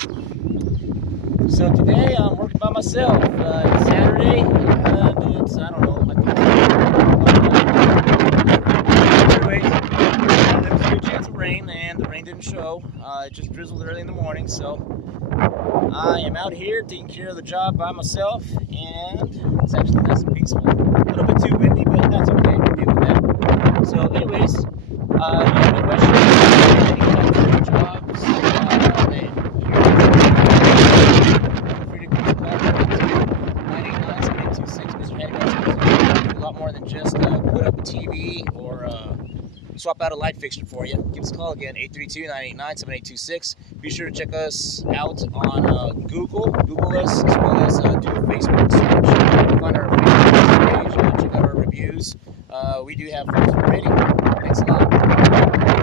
So today I'm working by myself. It's Saturday, and it's, I don't know, I think anyways, there was a good chance of rain, and the rain didn't show. It just drizzled early in the morning, so I am out here taking care of the job by myself, and it's actually nice and peaceful. A little bit too windy, but that's okay. We'll deal with that. So, anyways, you have any questions? Any kind of jobs? Feel free to give us a call. 989-7826. Mr. Handyman do a lot more than just put up a TV or swap out a light fixture for you. Give us a call again, 832-989-7826. Be sure to check us out on Google us, as well as do a Facebook search. Find our Facebook page, check out our reviews. We do have 5-star rating. Thanks a lot.